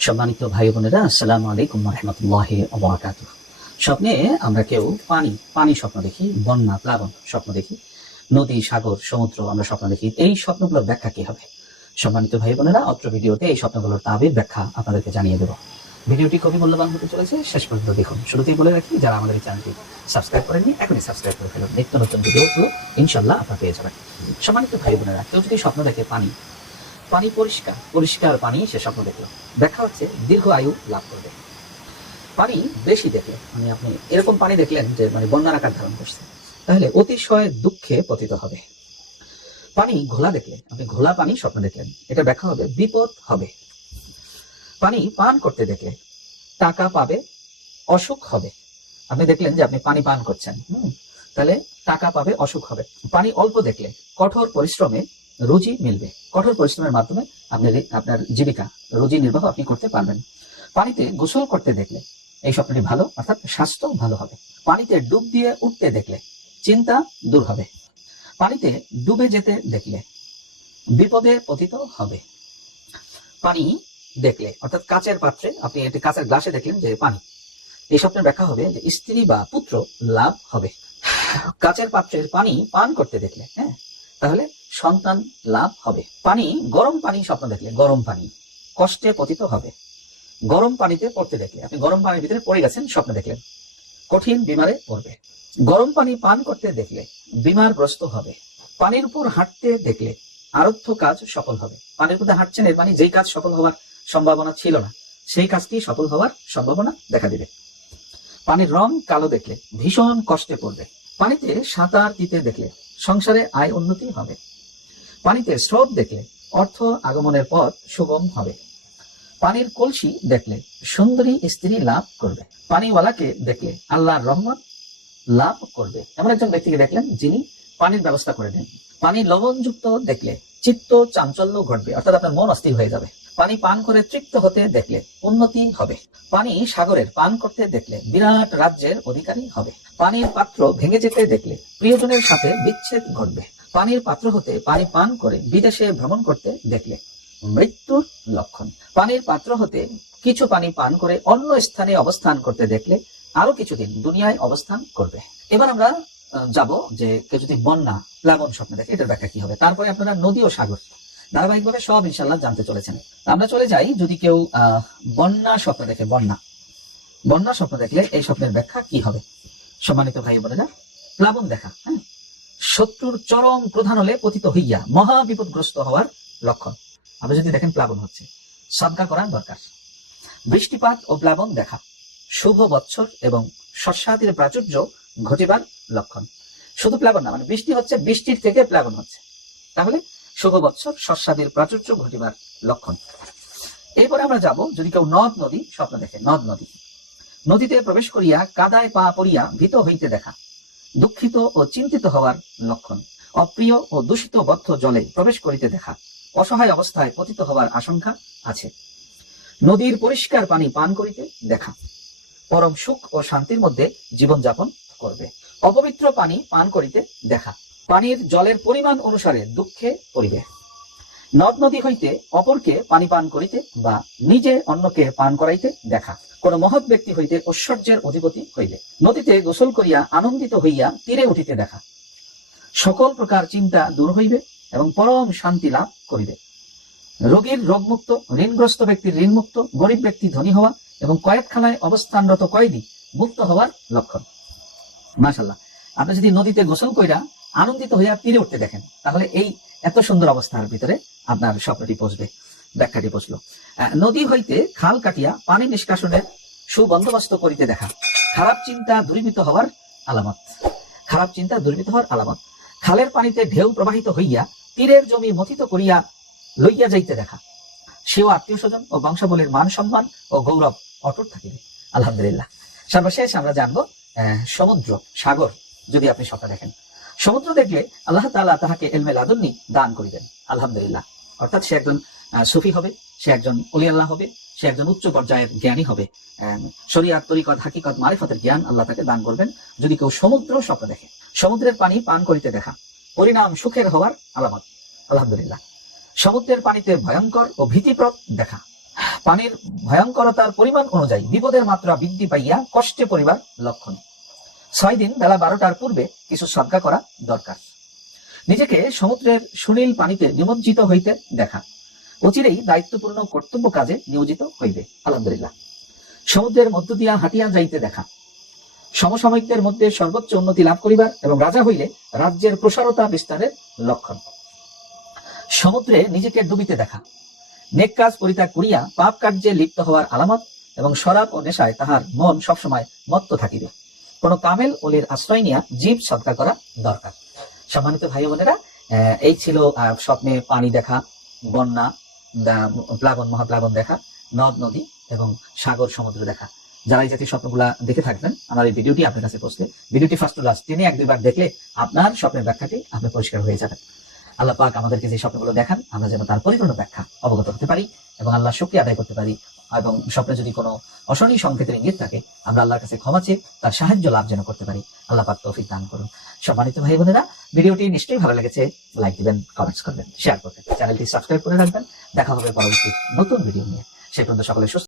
সম্মানিত ভাই বোনেরা স্বপ্নে আমরা কেউ পানি পানি স্বপ্ন দেখি, বন্যা, প্লাবন স্বপ্ন দেখি, নদী, সাগর, সমুদ্র আমরা স্বপ্ন দেখি, এই স্বপ্নগুলোর ব্যাখ্যা কি হবে? সম্মানিত ভাই বোনেরা, অত্র ভিডিওতে এই স্বপ্নগুলোর তাবির ব্যাখ্যা আপনাদেরকে জানিয়ে দেব। ভিডিওটি খুবই মূল্যবান হতে চলেছে, শেষ পর্যন্ত দেখুন। শুরুতেই বলে রাখি, যারা আমাদের চ্যানেলটি সাবস্ক্রাইব করেননি, এখনই সাবস্ক্রাইব করে ফেলুন। নিত্য নতুন ভিডিওগুলো ইনশাল্লাহ আপনারা পেয়ে যাবেন। সম্মানিত ভাই বোনেরা, কেউ যদি স্বপ্ন দেখে পানি পানি পরিষ্কার পরিষ্কার পানি সে স্বপ্ন দেখল দেখা হচ্ছে দীর্ঘ আয়ু লাভ করবে। পানি বেশি দেখলে মানে আপনি এরকম পানি দেখলেন যে মানে বন্যার আকার ধারণ করছে, তাহলে অতিশয় দুঃখে পতিত হবে। পানি ঘোলা দেখলে, আপনি ঘোলা পানি স্বপ্ন দেখলেন এটা ব্যাখ্যা হবে, বিপদ হবে। পানি পান করতে দেখলে, টাকা পাবে, অসুখ হবে। আপনি দেখলেন যে, আপনি পানি পান করছেন, হুম, তাহলে টাকা পাবে, অসুখ হবে। পানি অল্প দেখলে, কঠোর পরিশ্রমে রুজি মিলবে। কঠোর পরিশ্রমের মাধ্যমে আপনি আপনার জীবিকা রুজি নির্বাহ আপনি করতে পারবেন। পানিতে গোসল করতে দেখলে এই স্বপ্নটি ভালো, অর্থাৎ স্বাস্থ্য ভালো হবে। পানিতে ডুব দিয়ে উঠতে দেখলে চিন্তা দূর হবে। পানিতে ডুবে যেতে দেখলে বিপদে পতিত হবে। পানি দেখলে, অর্থাৎ কাচের পাত্রে, আপনি একটি কাচের গ্লাসে দেখলেন যে পানি। এই স্বপ্নের ব্যাখ্যা হবে যে স্ত্রী বা পুত্র লাভ হবে। কাচের পাত্রের পানি পান করতে দেখলে হ্যাঁ? তাহলে সন্তান লাভ হবে। পানি, গরম পানি স্বপ্ন দেখলে, গরম পানি। কষ্টে পতিত হবে। গরম পানিতে পড়তে দেখলে, আপনি গরম পানির ভিতরে পড়ে গেছেন, স্বপ্ন দেখলেন। কঠিন বিমারে পড়বে। গরম পানি পান করতে দেখলে বিমারগ্রস্ত হবে। পানির উপর হাঁটতে দেখলে আরব্ধ কাজ সফল হবে। পানির উপরে হাঁটছেন, এর মানে যেই কাজ সফল হওয়ার সম্ভাবনা ছিল না, সেই কাজটি সফল হওয়ার সম্ভাবনা দেখা দিবে। পানির রং কালো দেখলে, ভীষণ কষ্টে পড়বে। পানিতে সাঁতার দিতে দেখলে, সংসারে আয় উন্নতি হবে। পানিতে স্রোত দেখলে অর্থ আগমনের পথ সুগম হবে। পানির কলসি দেখলে সুন্দরী স্ত্রী লাভ করবে। পানিওয়ালাকে দেখলে আল্লাহর রহমত লাভ করবে। এমন একজন ব্যক্তিকে দেখলেন যিনি পানির ব্যবস্থা করে দেন। পানি লবণযুক্ত দেখলে চিত্ত চাঞ্চল্য ঘটবে, অর্থাৎ আপনার মন অস্থির হয়ে যাবে। পানি পান করে তৃপ্ত হতে দেখলে উন্নতি হবে। পানি সাগরের পান করতে দেখলে বিরাট রাজ্যের অধিকারী হবে। পানির পাত্র ভেঙে যেতে দেখলে প্রিয়জনের সাথে বিচ্ছেদ ঘটবে। পানির পাত্র হতে পানি পান করে বিদেশে ভ্রমণ করতে দেখলে মৃত্যুর লক্ষণ। পানির পাত্র হতে কিছু পানি পান করে অন্য স্থানে অবস্থান করতে দেখলে আরও কিছুদিন দুনিয়ায় অবস্থান করবে। এবার আমরা যাব যে কেউ যদি বন্যা, প্লাবন স্বপ্ন দেখে এটার ব্যাখ্যা কি হবে। তারপরে আপনারা নদী ও সাগর ধারাবাহিকভাবে সব ইনশাল্লাহ জানতে চলেছেন। আমরা চলে যাই যদি কেউ বন্যা স্বপ্ন দেখে, বন্যা। বন্যা স্বপ্ন দেখলে এই স্বপ্নের ব্যাখ্যা কি হবে? সম্মানিত ভাই বলে বোনেরা, প্লাবন দেখা হ্যাঁ? শত্রুর চরম প্রধান হলে পতিত হইয়া মহা বিপদগ্রস্ত হওয়ার লক্ষণ। আপনি যদি দেখেন প্লাবন হচ্ছে সদকা করা দরকার। বৃষ্টিপাত ও প্লাবন দেখা, শুভ বৎসর এবং শস্যাদির প্রাচুর্য ঘটিবার লক্ষণ। শুধু প্লাবন না মানে বৃষ্টি হচ্ছে, বৃষ্টির থেকে প্লাবন হচ্ছে। তাহলে শুভ বৎসর শস্যাদির প্রাচুর্য ঘটিবার লক্ষণ। এরপরে আমরা যাব, যদি কেউ নদ, নদী, স্বপ্ন দেখে, নদ, নদী। নদীতে প্রবেশ করিয়া কাদায় পা পড়িয়া ভীত হইতে দেখা। দুঃখিত ও চিন্তিত হওয়ার লক্ষণ। অপ্রিয় ও দূষিত বদ্ধ জলে প্রবেশ করিতে দেখা। অসহায় অবস্থায় পতিত হওয়ার আশঙ্কা আছে। নদীর পরিষ্কার পানি পান করিতে দেখা। পরম সুখ ও শান্তির মধ্যে জীবনযাপন করবে। অপবিত্র পানি পান করিতে দেখা। পানির জলের পরিমাণ অনুসারে দুঃখে পড়িবে। নদ নদী হইতে অপরকে পানি পান করিতে বা নিজে অন্যকে পান করাইতে দেখা। কোন মহৎ ব্যক্তি হইতে ঐশ্বর্যের অধিপতি হইবে। নদীতে গোসল করিয়া আনন্দিত হইয়া তীরে উঠিতে দেখা। সকল প্রকার চিন্তা দূর হইবে এবং পরম শান্তি লাভ করিবে। রোগীর রোগমুক্ত ঋণগ্রস্ত ব্যক্তির ঋণমুক্ত গরিব ব্যক্তি ধনী হওয়া এবং কয়েকখানায় অবস্থানরত কয়েদি মুক্ত হওয়ার লক্ষণ। মাশাল্লাহ আপনি যদি নদীতে গোসল কইরা আনন্দিত হইয়া তীরে উঠতে দেখেন তাহলে এই এত সুন্দর অবস্থার ভিতরে আপনার স্বপ্নটি পৌঁছবে ব্যাখ্যাটি আহ, নদী হইতে খাল কাটিয়া পানি নিষ্কাশনের সুবন্দোবস্ত করিতে দেখা। খারাপ চিন্তা দূরীভূত হওয়ার আলামত। খারাপ চিন্তা দূরীভূত হওয়ার আলামত। খালের পানিতে ঢেউ প্রবাহিত হইয়া তীরের জমি মথিত করিয়া লইয়া যাইতে দেখা। সেও আত্মীয় স্বজন ও বংশাবলীর মান সম্মান ও গৌরব অটুট থাকিবে। আলহামদুলিল্লাহ। সর্বশেষ আমরা জানব সমুদ্র, সাগর, যদি আপনি স্বপ্ন দেখেন। সমুদ্র দেখলে আল্লাহ তাআলা তাহাকে এলমে লাদুন্নি দান করিবেন। আলহামদুলিল্লাহ। অর্থাৎ সে একজন সুফি হবে, সে একজন অলি আল্লাহ হবে। সে একজন উচ্চ পর্যায়ের জ্ঞানী হবে। শরিয়াত, তরিকত, হাকিকত, মারিফতের জ্ঞান আল্লাহ তাকে দান করবেন। যদি কেউ সমুদ্র স্বপ্ন দেখে, সমুদ্রের পানি পান করিতে দেখা, পরিণাম সুখের হওয়ার আলামত। আলহামদুলিল্লাহ। সমুদ্রের পানিতে ভয়ঙ্কর ও ভীতিপ্রদ দেখা। পানির ভয়ঙ্করতার পরিমাণ অনুযায়ী বিপদের মাত্রা বৃদ্ধি পাইয়া কষ্টে পরিবার লক্ষণ। ছয় দিন বেলা বারোটার পূর্বে কিছু সদ্গা করা দরকার। নিজেকে সমুদ্রের সুনীল পানিতে নিমজ্জিত হইতে দেখা। অচিরেই দায়িত্বপূর্ণ কর্তব্য কাজে নিয়োজিত হইবে। আলহামদুলিল্লাহ। সমুদ্রের মধ্য দিয়া হাঁটিয়া যাইতে দেখা। সমসাময়িকদের মধ্যে সর্বোচ্চ উন্নতি লাভ করিবার এবং রাজা হইলে রাজ্যের প্রসারতা বিস্তারের লক্ষণ। সমুদ্রে নিজেকে ডুবিতে দেখা। নেক কাজ পরিত্যাগ করিয়া পাপ কার্যে লিপ্ত হওয়ার আলামত এবং শরাব ও নেশায় তাহার মন সবসময় মত্ত থাকিবে। কোন কামেল ওলির আশ্রয় নিয়া জীব সৎকার করা দরকার। সম্মানিত ভাই বোনেরা এই ছিল স্বপ্নে পানি দেখা, বন্যা প্লাবন, মহাপ্লাবন দেখা, নদ, নদী এবং সাগর, সমুদ্র দেখা। যারা এই জাতীয় স্বপ্নগুলা দেখে থাকবেন, আমার এই ভিডিওটি আপনার কাছে পৌঁছলে, ভিডিওটি ফার্স্ট টু লাস্ট টেনে এক দুইবার দেখলে আপনার স্বপ্নের ব্যাখ্যাটি আপনি পরিষ্কার হয়ে যাবেন। আল্লাহ পাক আমাদেরকে যে স্বপ্নগুলো দেখান, আমরা যেন তার পরিপূর্ণ ব্যাখ্যা অবগত হতে পারি এবং আল্লাহ শক্তি আদায় করতে পারি। এবং স্বপ্নে যদি কোনো অশনি সংকেতের ইঙ্গিত থাকে, আমরা আল্লাহর কাছে ক্ষমা চেয়ে তার সাহায্য লাভ যেন করতে পারি। আল্লাহ পাক তৌফিক দান করুন। সম্মানিত ভাই বোনেরা ভিডিওটি নিশ্চয়ই ভালো লেগেছে, লাইক দিবেন কমেন্টস করবেন শেয়ার করবেন। চ্যানেলটি সাবস্ক্রাইব করে রাখবেন। দেখা হবে পরবর্তী নতুন ভিডিও নিয়ে। সে পর্যন্ত সকলে সুস্থ